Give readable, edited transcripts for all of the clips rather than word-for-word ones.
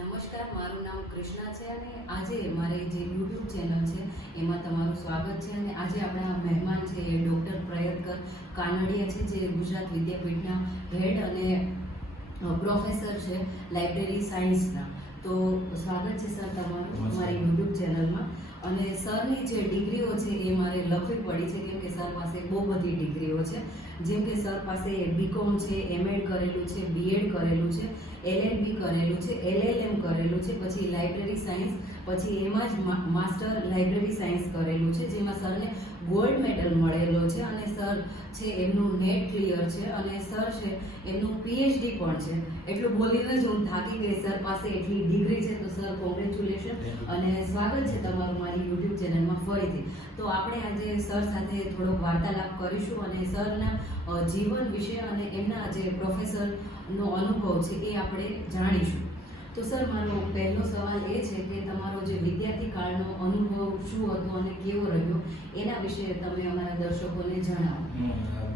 નમસ્કાર, મારું નામ કૃષ્ણા છે અને આજે મારે જે યુટ્યુબ ચેનલ છે એમાં તમારું સ્વાગત છે. અને આજે આપણા મહેમાન છે એ ડૉક્ટર પ્રયત્કર કાનડિયા છે, જે ગુજરાત વિદ્યાપીઠના હેડ અને પ્રોફેસર છે લાઇબ્રેરી સાયન્સના. તો સ્વાગત છે સર તમારું મારી યુટ્યુબ ચેનલમાં. અને સરની જે ડિગ્રીઓ છે એ મારે લખવી પડી છે, કેમ કે સર પાસે બહુ બધી ડિગ્રીઓ છે. જેમ કે સર પાસે બીકોમ છે, એમએડ કરેલું છે, બીએડ કરેલું છે, એલએલબી કરેલું છે, એલએલએમ કરેલું છે, પછી લાઇબ્રેરી સાયન્સ, પછી એમાં જ માસ્ટર લાઇબ્રેરી સાયન્સ કરેલું છે, જેમાં સરને ગોલ્ડ મેડલ મળેલો છે. અને સર છે એમનું નેટ ક્લિયર છે અને સર છે એમનું પીએચડી પણ છે. એટલું બોલીને જ હું થાકી ગઈ. સર પાસે એટલી ડિગ્રી છે, તો સર કોંગ્રેચ્યુલેશન અને સ્વાગત છે તમારું મારી યુટ્યુબ ચેનલમાં ફરીથી. તો આપણે આજે સર સાથે થોડોક વાર્તાલાપ કરીશું અને સરના જીવન વિશે અને એમના જે પ્રોફેસરનો અનુભવ છે એ આપણે જાણીશું. તો સર, મારો પહેલો સવાલ એ છે કે તમારો જે વિદ્યાર્થી કાળનો અનુભવ શું હતો અને કેવો રહ્યો, એના વિશે તમે અમારા દર્શકોને જણાવો.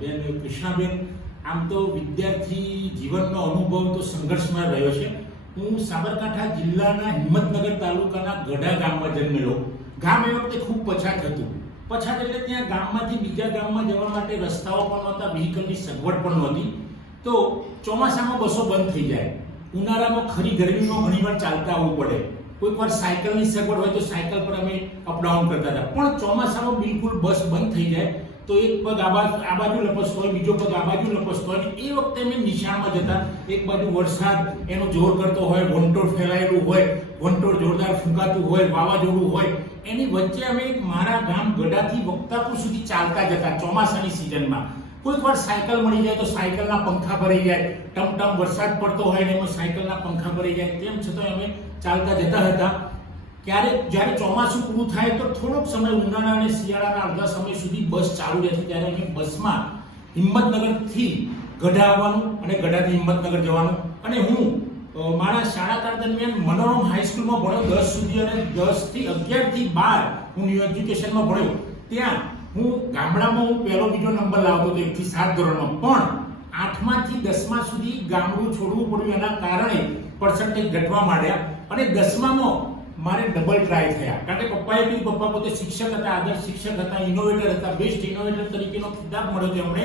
બેન કૃષ્ણાબેન, આમ તો વિદ્યાર્થી જીવનનો અનુભવ તો સંઘર્ષમાં રહ્યો છે. હું સાબરકાંઠા જિલ્લાના હિંમતનગર તાલુકાના ગઢા ગામમાં જન્મેલો. ગામ એ વખતે ખૂબ પછાત હતું. પછાત એટલે ત્યાં ગામમાંથી બીજા ગામમાં જવા માટે રસ્તાઓ પણ નહોતા, વ્હીકલની સગવડ પણ નહોતી. તો ચોમાસામાં બસો બંધ થઈ જાય, ઉનાળામાં ખરી ગરમીમાં ઘણીવાર ચાલતા આવવું પડે, કોઈક વાર સાયકલની સગવડ હોય તો સાયકલ પર અમે અપડાઉન કરતા હતા. પણ ચોમાસામાં બિલકુલ બસ બંધ થઈ જાય તો એક પગ આ બાજુ લપસતો હોય, બીજો પગ આ બાજુ લપસતો હોય. એ વખતે અમે નિશાળમાં જતા, એક બાજુ વરસાદ એનો જોર કરતો હોય, વંટોળ ફેલાયેલું હોય, વંટોળ જોરદાર ફૂંકાતું હોય, વાવાઝોડું હોય, એની વચ્ચે અમે મારા ગામ ગઢાથી વક્તાપુર સુધી ચાલતા જતા ચોમાસાની સિઝનમાં. કોઈક વાર સાયકલ મળી જાય તો સાયકલના પંખા ભરાઈ જાય, ટમટમ વરસાદ પડતો હોય ને એમાં સાયકલના પંખા ભરાઈ જાય. તેમ છતાં અમે ચાલતા જતા હતા. ક્યારેક જ્યારે ચોમાસું પૂરું થાય તો થોડોક સમય ઉનાળા અને શિયાળાના અડધા સમય સુધી બસ ચાલુ રહેતી, ત્યારે અમે બસમાં હિંમતનગરથી ગઢા આવવાનું અને ગઢાથી હિંમતનગર જવાનું. અને હું મારા શાળાકાળ દરમિયાન મનોરમ હાઈસ્કૂલમાં ભણ્યો 10 સુધી, અને 10 થી 11 થી 12 હું ન્યૂ એજ્યુકેશનમાં ભણ્યો. ત્યાં હું ગામડામાં પહેલો બીજો નંબર લાવતો હતો 1 થી 7 ધોરણમાં. પણ 8મા થી 10મા સુધી ગામડું છોડવું પડ્યું, એના કારણે પર્સન્ટેજ ઘટવા માંડ્યા. અને 10મામાં મારે ડબલ ટ્રાય થયા, કારણ કે પપ્પાએ કહ્યું, પપ્પા પોતે શિક્ષક હતા, આદર્શ શિક્ષક હતા, ઇનોવેટર હતા, બેસ્ટ ઇનોવેટર તરીકેનો ખિતાબ મળ્યો એમણે.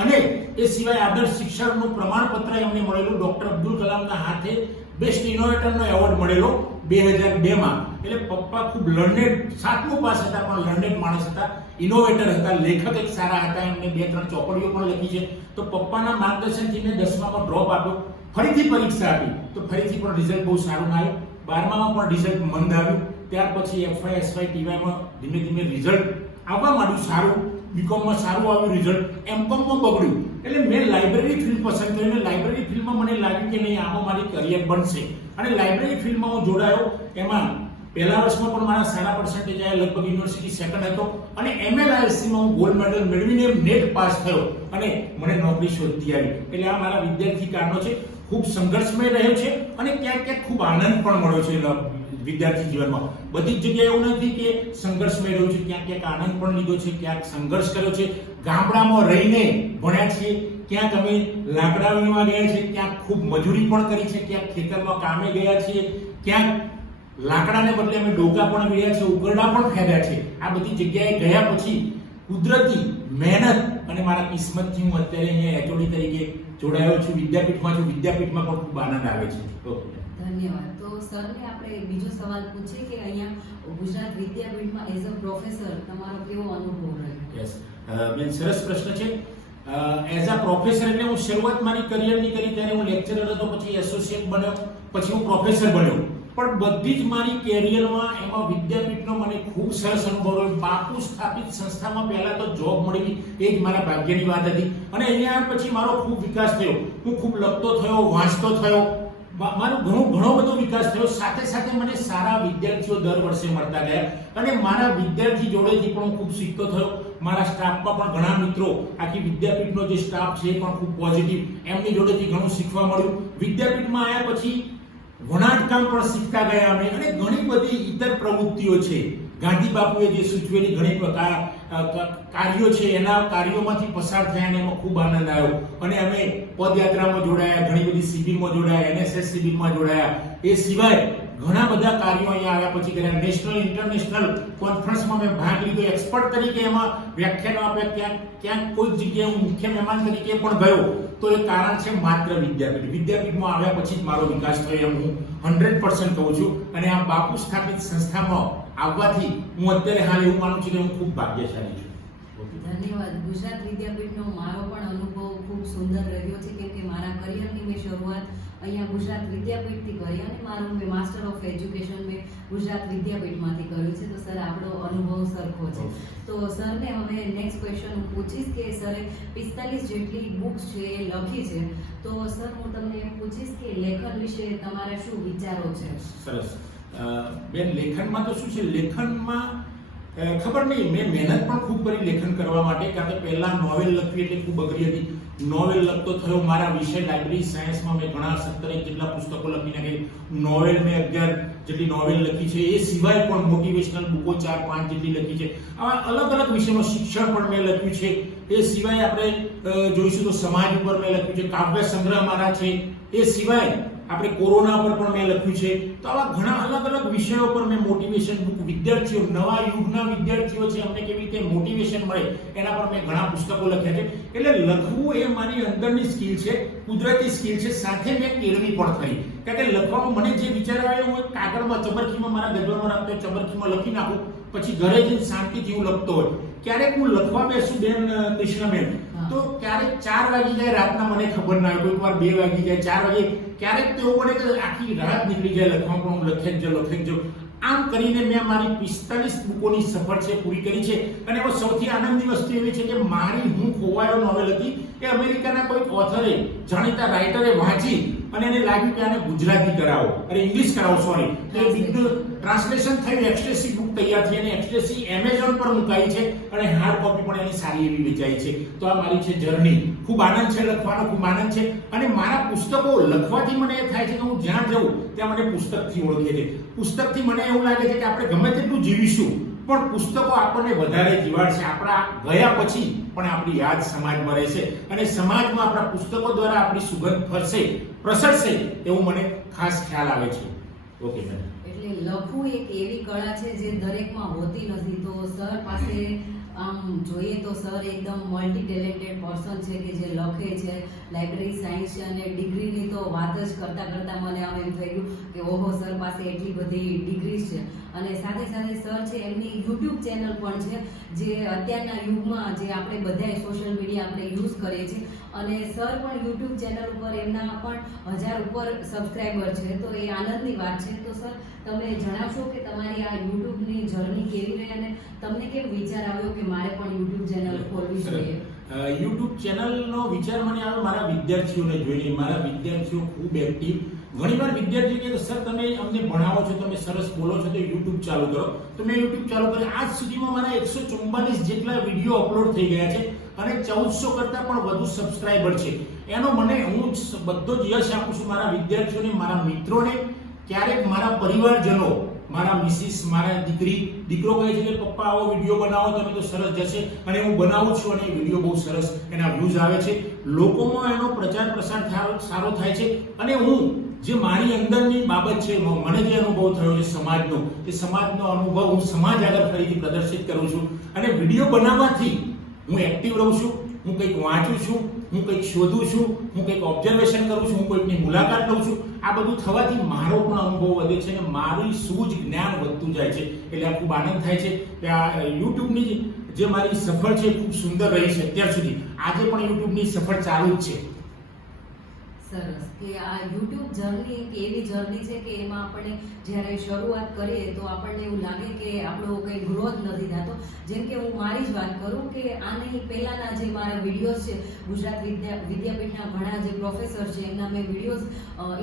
અને એ સિવાય આદર્શ શિક્ષકનું પ્રમાણપત્ર એમને મળેલું, ડોક્ટર અબ્દુલ કલામના હાથે બેસ્ટ ઇનોવેટરનો એવોર્ડ મળેલો 2002માં. એટલે પપ્પા ખૂબ લર્નેડ, 7મું પાસ હતા પણ લર્નેડ માણસ હતા, ઇનોવેટર હતા, લેખક એક સારા હતા, એમને 2-3 ચોપડીઓ પણ લખી છે. તો પપ્પાના માર્ગદર્શનથી મેં 10મામાં ડ્રોપ આપ્યો, ફરીથી પરીક્ષા આપી તો ફરીથી પણ રિઝલ્ટ બહુ સારું ના આવ્યું. 12મામાં પણ રિઝલ્ટ મંદ આવ્યું. ત્યાર પછી એફવાય એસવાય ટીવાયમાં ધીમે ધીમે રિઝલ્ટ આવવા માંડ્યું સારું, બીકોમમાં સારું આવ્યું રિઝલ્ટ, એમકોમમાં બગડ્યું. એટલે મેં લાઇબ્રેરી ફિલ્ડ પસંદ કરી, અને લાઇબ્રેરી ફિલ્ડમાં મને લાગ્યું કે નહીં, આમાં મારી કરિયર બનશે. અને લાઇબ્રેરી ફિલ્ડમાં હું જોડાયો. એમાં પહેલા વર્ષમાં પણ મારા સારા પર્સન્ટેજ આવ્યા, લગભગ યુનિવર્સિટી સેકન્ડ હતો. અને એમએલઆઈસીમાં હું ગોલ્ડ મેડલ મેળવીને નેટ પાસ થયો અને મને નોકરી શોધતી આવી. એટલે આ મારા વિદ્યાર્થી કાળનો છે. ખૂબ સંઘર્ષમય રહ્યો છે અને ક્યાંક ક્યાંક ખૂબ આનંદ પણ મળ્યો છે વિદ્યાર્થી જીવનમાં. બધી જ જગ્યાએ એવું નથી કે સંઘર્ષમય રહ્યું છે, ક્યાંક ક્યાંક આનંદ પણ લીધો છે, ક્યાંક સંઘર્ષ કર્યો છે. ગામડામાં રહીને ભણ્યા છીએ, ક્યાંક અમે લાકડા વીણવા ગયા છે, ક્યાંક ખૂબ મજૂરી પણ કરી છે, ક્યાંક ખેતરમાં કામે ગયા છીએ, ક્યાંક લાકડાને બદલે અમે ડોકા પણ વીણ્યા છે, ઉકરડા પણ ફેર્યા છે. આ બધી જગ્યાએ ગયા પછી કુદરતી મહેનત અને મારા કિસ્મતથી હું અત્યારે અહીંયા એચઓડી તરીકે જોડાયો છું, વિદ્યાપીઠમાં છું. વિદ્યાપીઠમાં પણ ખૂબ આનંદ આવે છે. ધન્યવાદ. તો સરને આપણે બીજો સવાલ પૂછીએ કે અહીંયા ગુજરાત વિદ્યાપીઠમાં એઝ અ પ્રોફેસર તમારો કેવો અનુભવ રહ્યો? યસ બેન, સરસ પ્રશ્ન છે. એઝ અ પ્રોફેસર એટલે હું શરૂઆત મારી કરિયરની કરી ત્યારે હું લેક્ચરર હતો, પછી એસોસિએટ બન્યો, પછી હું પ્રોફેસર બન્યો. પણ બધી જ મારી કેરિયરમાં એમાં વિદ્યાપીઠનો મને ખૂબ સરસ અનુભવ રહ્યો. બાપુ સ્થાપિત સંસ્થામાં પહેલા તો જોબ મળી, એ જ મારા ભાગ્યની વાત હતી. અને અહીંયા પછી મારો ખૂબ વિકાસ થયો. હું ખૂબ લખતો થયો, વાંચતો થયો, મારો ઘણો બધો વિકાસ થયો. સાથે સાથે મને સારા વિદ્યાર્થીઓ દર વર્ષે મળતા ગયા અને મારા વિદ્યાર્થી જોડેથી પણ હું ખૂબ શીખતો થયો. મારા સ્ટાફમાં પણ ઘણા મિત્રો, આખી વિદ્યાપીઠનો જે સ્ટાફ છે એ પણ ખૂબ પોઝિટિવ, એમની જોડેથી ઘણું શીખવા મળ્યું. વિદ્યાપીઠમાં આવ્યા પછી વણાટકામ પણ શીખતા ગયા અમે, અને ઘણી બધી ઇતર પ્રવૃત્તિઓ છે. ગાંધી બાપુએ જે સૂચવેલી ઘણી પ્રકાર કાર્યો છે એના કાર્યોમાંથી પસાર થયા અને એમાં ખૂબ આનંદ આવ્યો અને અમે પદયાત્રામાં જોડાયા, ઘણી બધી શિબિરમાં જોડાયા, NSS શિબિરમાં જોડાયા. એ સિવાય ઘણા બધા કાર્યો અહીંયા આવ્યા પછી કર્યા. નેશનલ ઇન્ટરનેશનલ કોન્ફરન્સમાં મેં ભાગ લીધો, એક્સપર્ટ તરીકે એમાં વ્યાખ્યાનો આપ્યા. ક્યાંક કોઈ જગ્યાએ હું મુખ્ય મહેમાન તરીકે પણ ગયો. તો એ કારણ છે માત્ર વિદ્યાપીઠમાં આવ્યા પછી જ મારો વિકાસ થયો એમ હું 100% કહું છું. અને આ બાપુ સ્થાપિત સંસ્થામાં આવવાથી હું અત્યારે હાલ એવું માનું છું કે હું ખૂબ ભાગ્યશાળી છું. ધન્યવાદ. ગુજરાત વિદ્યાપીઠનો મારો પણ અનુભવ ખૂબ સુંદર રહ્યો છે, કેમ કે મારા કરિયરની મેં શરૂઆત અહીંયા ગુજરાત વિદ્યાપીઠથી કરી અને મારું મેં માસ્ટર ઓફ એજ્યુકેશન મેં ગુજરાત વિદ્યાપીઠમાંથી કર્યું છે. તો સર આપણો અનુભવ સરખો છે. તો સરને હવે નેક્સ્ટ ક્વેશ્ચન હું પૂછીશ કે સરે 45 જેટલી બુક્સ છે એ લખી છે. તો સર હું તમને એમ પૂછીશ કે લેખન વિશે તમારા શું વિચારો છે? સરસ. બેન, લેખનમાં તો શું છે, લેખનમાં ખબર નહીં, મેં મહેનત પણ ખૂબ કરી લેખન કરવા માટે. કારણ કે પહેલા નોવેલ લખવી એટલે ખૂબ અઘરી હતી. નોવેલ લખતો થયો. મારા વિષય લાઇબ્રેરી સાયન્સમાં મેં ઘણા 17 જેટલા પુસ્તકો લખી નાખી. નોવેલ મેં 11 જેટલી નોવેલ લખી છે. એ સિવાય પણ મોટિવેશનલ બુકો 4-5 જેટલી લખી છે. આવા અલગ અલગ વિષયમાં શિક્ષણ પણ મેં લખ્યું છે. એ સિવાય આપણે જોઈશું તો સમાજ ઉપર મેં લખ્યું છે, કાવ્ય સંગ્રહ મારા છે. એ સિવાય આપણે કોરોના પર પણ મેં લખ્યું છે. તો આવા ઘણા અલગ અલગ વિષયો પર મેં મોટિવેશન બુક, વિદ્યાર્થીઓ, નવા યુગના વિદ્યાર્થીઓ છે, અમને કેવી રીતે મોટિવેશન મળે એના પર મેં ઘણા પુસ્તકો લખ્યા છે. એટલે લખવું એ મારી અંદરની સ્કિલ છે, કુદરતી સ્કિલ છે. સાથે મેં કેળવી પણ ખરી. કારણ કે લખવામાં મને જે વિચાર આવે હું કાગળમાં, ચબરખીમાં, મારા ગજવામાં રાખતો, ચબરખીમાં લખી નાખું. પછી ઘરે જઈને શાંતિથી હું લખતો હોય. ક્યારેક હું લખવા બેસું બેન કૃષ્ણબેન, તો ક્યારેક 4 વાગી જાય રાતના, મને ખબર ના હોય. કોઈક વાર 2 વાગી જાય, 4 વાગે. ક્યારેક તો એવું બને કે આખી રાત નીકળી જાય લખવામાં, પણ હું લખે જ જાઉં. આમ કરીને મેં મારી 45 બુકોની સફર છે પૂરી કરી છે. અને એમાં સૌથી આનંદની વસ્તુ એવી છે કે મારી હું ખોવાયો નોવેલ હતી એ અમેરિકાના કોઈક ઓથરે, જાણીતા રાઇટરે વાંચી અને એને લાગ્યું કે આને ગુજરાતી કરાવો, અરે ઇંગ્લિશ કરાવો, સોરી. તો એ ટ્રાન્સલેશન થયું, એક્સટેસી બુક તૈયાર થઈ અને એક્સટેસી એમેઝોન પર મુકાઈ છે અને હાર્ડ કોપી પણ એની સારી એવી વેચાઈ છે. તો આ મારી છે જર્ની. ખૂબ આનંદ છે લખવાનો, ખૂબ આનંદ છે. અને મારા પુસ્તકો લખવાથી મને એ થાય છે કે હું જ્યાં જાઉં ત્યાં મને પુસ્તકથી ઓળખે છે. પુસ્તકથી મને એવું લાગે છે કે આપણે ગમે તેટલું જીવીશું પણ પુસ્તકો આપણને વધારે જીવાડશે. આપણા ગયા પછી પણ આપણી યાદ સમાજમાં રહેશે અને સમાજમાં આપણા પુસ્તકો દ્વારા આપણી સુગંધ ફરશે, પ્રસરશે, એવું મને ખાસ ખ્યાલ આવે છે. Okay madam. એટલે લખવું એક એવી કળા છે જે દરેકમાં હોતી નથી. તો સર પાસે આમ જોઈએ તો સર એકદમ મલ્ટી ટેલેન્ટેડ પર્સન છે કે જે લખે છે, લાઇબ્રેરી સાયન્સ છે અને ડિગ્રીની તો વાત જ કરતાં મને આમ એમ થઈ ગયું કે ઓહો, સર પાસે એટલી બધી ડિગ્રી છે. અને સાથે સાથે સર છે એમની યુટ્યુબ ચેનલ પણ છે, જે અત્યારના યુગમાં જે આપણે બધાય સોશિયલ મીડિયા આપણે યુઝ કરીએ છીએ. અને સર પણ યુટ્યુબ ચેનલ ઉપર એમના પણ 1000 ઉપર સબસ્ક્રાઈબર છે. તો એ આનંદની વાત છે. તો સર તમે જણાવશો કે તમારી આ યુટ્યુબની જર્ની કેવી રહી અને તમને કેમ વિચાર આવ્યો કે મારે પણ યુટ્યુબ ચેનલ ખોલવી જોઈએ? યુટ્યુબ ચેનલનો વિચાર મને આવ્યો મારા વિદ્યાર્થીઓને જોઈને. મારા વિદ્યાર્થીઓ ખૂબ એક્ટિવ. ઘણીવાર વિદ્યાર્થીઓ કહે કે સર તમે અમને ભણાવો છો, તમે સરસ બોલો છો, તો યુટ્યુબ ચાલુ કરો. તો મેં યુટ્યુબ ચાલુ કરી. આજ સુધીમાં મારા 144 જેટલા વિડીયો અપલોડ થઈ ગયા છે અને 1400 કરતાં પણ વધુ સબસ્ક્રાઇબર છે. એનો મને હું બધો જ યશ આપું છું મારા વિદ્યાર્થીઓને, મારા મિત્રોને, ક્યારેક મારા પરિવારજનો, મારા મિસિસ, મારા દીકરો કહે છે કે પપ્પા આવો વિડીયો બનાવો તમે તો સરસ જશે. અને હું બનાવું છું અને એ વિડીયો બહુ સરસ, એના વ્યૂઝ આવે છે, લોકોમાં એનો પ્રચાર પ્રસાર સારો થાય છે. અને હું જે મારી અંદરની બાબત છે, મને જે અનુભવ થયો છે સમાજનો, એ સમાજનો અનુભવ હું સમાજ આગળ ફરીથી પ્રદર્શિત કરું છું. અને વિડીયો બનાવવાથી હું એક્ટિવ રહું છું, હું કંઈક વાંચું છું, હું કંઈક શોધું છું, હું કંઈક ઓબ્ઝર્વેશન કરું છું, હું કોઈકની મુલાકાત લઉં છું. આ બધું થવાથી મારો પણ અનુભવ વધે છે અને મારી સૂઝ, જ્ઞાન વધતું જાય છે. એટલે આ ખૂબ આનંદ થાય છે કે આ યુટ્યુબની જે મારી સફર છે ખૂબ સુંદર રહી છે અત્યાર સુધી. આજે પણ યુટ્યુબની સફર ચાલુ જ છે. સરસ. કે આ યુટ્યુબ જર્ની એક એવી જર્ની છે કે એમાં આપણે જ્યારે શરૂઆત કરીએ તો આપણને એવું લાગે કે આપણો કંઈ ગ્રોથ નથી થતો. જેમ કે હું મારી જ વાત કરું કે આની પહેલાંના જે મારા વિડીયોઝ છે, ગુજરાત વિદ્યાપીઠના ઘણા જે પ્રોફેસર છે એમના મેં વિડીયોઝ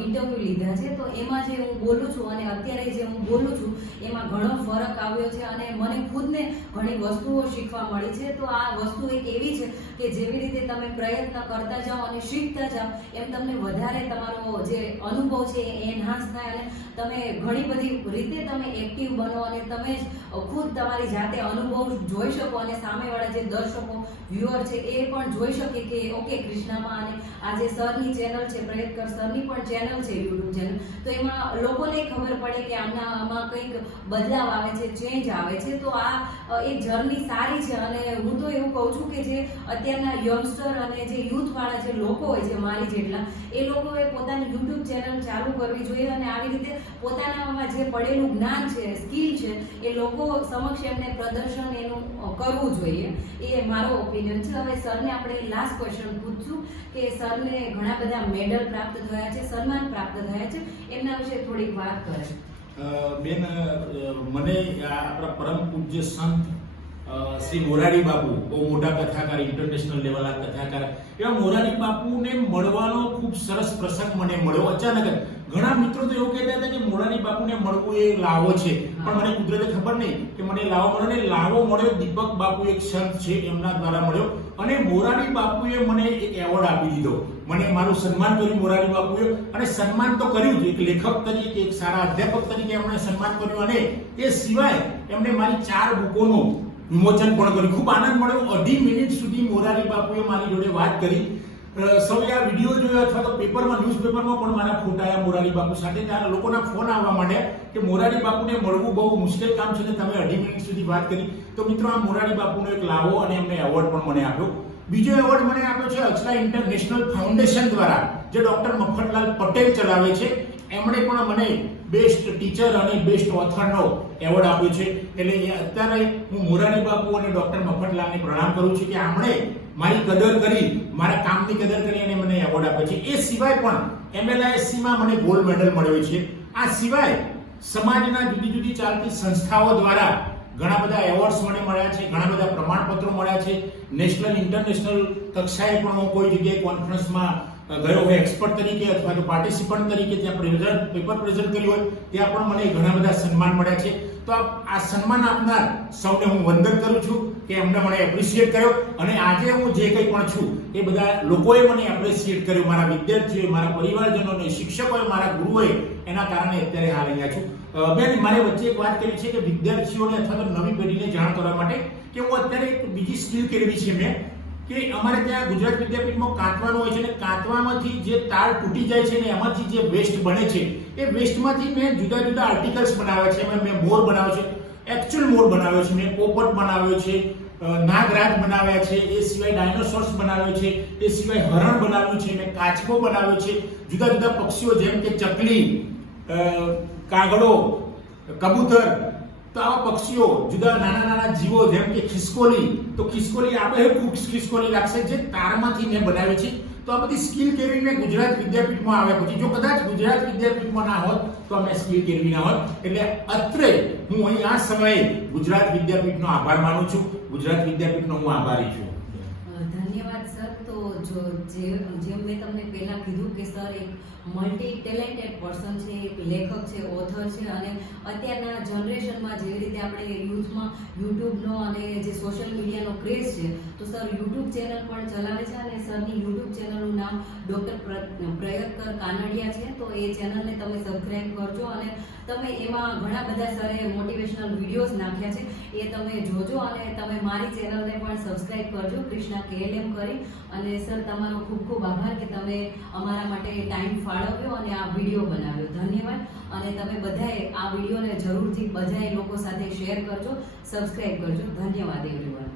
ઇન્ટરવ્યૂ લીધા છે. તો એમાં જે હું બોલું છું અને અત્યારે જે હું બોલું છું એમાં ઘણો ફરક આવ્યો છે અને મને ખુદને ઘણી વસ્તુઓ શીખવા મળી છે. તો આ વસ્તુ એક એવી છે કે જેવી રીતે તમે પ્રયત્ન કરતા જાઓ અને શીખતા જાઓ એમ તમને વધારે તમારો જે અનુભવ છે એ એનહાન્સ થાય અને તમે ઘણી બધી રીતે તમે એક્ટિવ બનો અને તમે જ ખુદ તમારી જાતે અનુભવ જોઈ શકો અને સામેવાળા જે દર્શકો વ્યુઅર છે એ પણ જોઈ શકે કે ઓકે કૃષ્ણામાં અને આ જે સરની ચેનલ છે પ્રયત્કર સરની પણ ચેનલ છે યુટ્યુબ ચેનલ, તો એમાં લોકોને ખબર પડે કે આમાં કંઈક બદલાવ આવે છે, ચેન્જ આવે છે. તો આ એક જર્ની સારી છે અને હું તો એવું કહું છું કે જે અત્યારના યંગસ્ટર અને જે યુથવાળા જે લોકો હોય છે મારી જેટલા, એ લોકોએ પોતાની યુટ્યુબ ચેનલ ચાલુ કરવી જોઈએ અને આવી રીતે પોતાનામાં જે પડેલું જ્ઞાન છે, સ્કિલ છે, એ લોકો સમક્ષ એમને પ્રદર્શન એનું કરવું જોઈએ. એ મારો ઓપિનિયન છે. હવે સરને આપણે લાસ્ટ ક્વેશ્ચન પૂછશું કે સરને ઘણા બધા મેડલ પ્રાપ્ત થયા છે, સન્માન પ્રાપ્ત થયા છે, એમના વિશે થોડીક વાત કરે. બેન, મને આપણા પરમ પૂજ્ય સંત શ્રી મોરારી બાપુ, બહુ મોટા કથાકાર, ઇન્ટરનેશનલ લેવલના કથાકાર, એવા મોરારી બાપુને મળવાનો ખૂબ સરસ પ્રસંગ મને મળ્યો અચાનક જ. ઘણા મિત્રો તો એવું કહેતા હતા કે મોરારી બાપુને મળવું એ લાવો છે, પણ મને કુદરતે ખબર નહીં કે મને લાવો મળ્યો ને. લાવો મળ્યો દીપક બાપુ, એક સંત છે, એમના દ્વારા મળ્યો અને મોરારી બાપુએ મને એક એવોર્ડ આપી દીધો. મને મારું સન્માન કર્યું મોરારી બાપુએ, અને સન્માન તો કર્યું જ, એક લેખક તરીકે, એક સારા અધ્યાપક તરીકે એમણે સન્માન કર્યું અને એ સિવાય એમણે મારી 4 બુકોનું વિમોચન પણ કર્યું. ખૂબ આનંદ મળ્યો. 2.5 મિનિટ સુધી મોરારી બાપુએ મારી જોડે વાત કરી. સૌએ આ વિડીયો જોયો અથવા તો પેપરમાં, ન્યૂઝપેપરમાં પણ મારા ફોટા આવ્યા મોરારી બાપુ સાથે. ત્યારે લોકોના ફોન આવવા માંડ્યા કે મોરારી બાપુને મળવું બહુ મુશ્કેલ કામ છે ને તમે 2.5 મિનિટ સુધી વાત કરી. તો મિત્રો, આ મોરારી બાપુનો એક લાવો અને એમને એવોર્ડ પણ મને આપ્યો. બીજો એવોર્ડ મને આપ્યો છે અચલા ઇન્ટરનેશનલ ફાઉન્ડેશન દ્વારા, જે ડોક્ટર મફતલાલ પટેલ ચલાવે છે. એમણે પણ મને બેસ્ટ ટીચર અને બેસ્ટ ઓથરનો એવોર્ડ આપ્યો છે. એટલે અત્યારે હું મોરારી બાપુ અને ડોક્ટર મફતલાલને પ્રણામ કરું છું કે આમણે મારી કદર કરી, મારા કામની કદર કરી અને મને એવોર્ડ આપ્યો છે. એ સિવાય પણ MLISCમાં મને ગોલ્ડ મેડલ મળ્યો છે. આ સિવાય સમાજના જુદી જુદી ચાલતી સંસ્થાઓ દ્વારા ઘણા બધા એવોર્ડ્સ મને મળ્યા છે, ઘણા બધા પ્રમાણપત્રો મળ્યા છે. નેશનલ ઇન્ટરનેશનલ કક્ષાએ પણ હું કોઈ જગ્યાએ કોન્ફરન્સમાં ગયો હોય એક્સપર્ટ તરીકે અથવા તો પાર્ટિસિપન્ટ તરીકે, ત્યાં પેપર પ્રેઝન્ટ કર્યું હોય, ત્યાં પણ મને ઘણા બધા સન્માન મળ્યા છે. તો આ સન્માન આપનાર સૌને હું વંદન કરું છું કે એમને મને એપ્રિશિએટ કર્યો. અને આજે હું જે કંઈ પણ છું એ બધા લોકોએ મને એપ્રિશિએટ કર્યો, મારા વિદ્યાર્થીઓએ, મારા પરિવારજનોને, શિક્ષકોએ, મારા ગુરુઓએ. એના કારણે અત્યારે હાલ અહીંયા છું. બેન, મારે વચ્ચે એક વાત કરવી છે કે વિદ્યાર્થીઓને અથવા તો નવી પેઢીને જાણ કરવા માટે કે હું અત્યારે એક બીજી સ્કિલ કેળવી છે મેં, કે અમારે ત્યાં ગુજરાત વિદ્યાપીઠમાં કાંતવાનું હોય છે ને કાંતવામાંથી જે તાર તૂટી જાય છે ને એમાંથી જે વેસ્ટ બને છે, એ વેસ્ટમાંથી મેં જુદા જુદા આર્ટિકલ્સ બનાવ્યા છે. મેં મોર બનાવ્યો છે, એકચ્યુઅલ મોર બનાવ્યો છે, મેં પોપટ બનાવ્યો છે, નાગરાજ બનાવ્યા છે, એ સિવાય ડાયનોસોર્સ બનાવ્યો છે, એ સિવાય હરણ બનાવ્યું છે, મેં કાચબો બનાવ્યો છે, જુદા જુદા પક્ષીઓ જેમ કે ચકલી, કાગડો, કબૂતર, તો આવા પક્ષીઓ, જુદા નાના નાના જીવો જેમ કે ખિસકોલી, તો ખિસકોલી આપણે ખૂબ ખિસકોલી લાગશે જે તારમાંથી મેં બનાવી છે. તો આ બધી સ્કિલ કેળવી મેં ગુજરાત વિદ્યાપીઠમાં આવ્યા પછી, જો કદાચ ગુજરાત વિદ્યાપીઠમાં ના હોત તો અમે સ્કિલ કેળવી ના હોત. એટલે અત્રે હું અહીં આ સમયે ગુજરાત વિદ્યાપીઠનો આભાર માનું છું. ગુજરાત વિદ્યાપીઠનો હું આભારી છું. ધન્યવાદ સર. તો જેમ મેં તમને પહેલા કીધું કે સર એક મલ્ટી ટેલેન્ટેડ પર્સન છે, એક લેખક છે, ઓથર છે, અને અત્યારના જનરેશનમાં જેવી રીતે આપણે યુથમાં યુટ્યુબનો અને જે સોશિયલ મીડિયાનો ક્રેઝ છે, તો સર યુટ્યુબ ચેનલ પણ ચલાવે છે અને સરની યુટ્યુબ ચેનલનું નામ ડૉક્ટર પ્રયત્કર કાનડિયા છે. તો એ ચેનલને તમે સબસ્ક્રાઈબ કરજો અને તમે એમાં ઘણા બધા સરે મોટિવેશનલ વિડીયોઝ નાખ્યા છે, એ તમે જોજો અને તમે મારી ચેનલને પણ સબસ્ક્રાઈબ કરજો, કૃષ્ણા KLM કરી. અને સર, તમારો ખૂબ ખૂબ આભાર કે તમે અમારા માટે ટાઈમ ફાળવ્યો અને આ વિડીયો બનાવ્યો. ધન્યવાદ. અને તમે બધાએ આ વિડીયોને જરૂરથી બધાએ લોકો સાથે શેર કરજો, સબસ્ક્રાઈબ કરજો. ધન્યવાદ એવરીવન.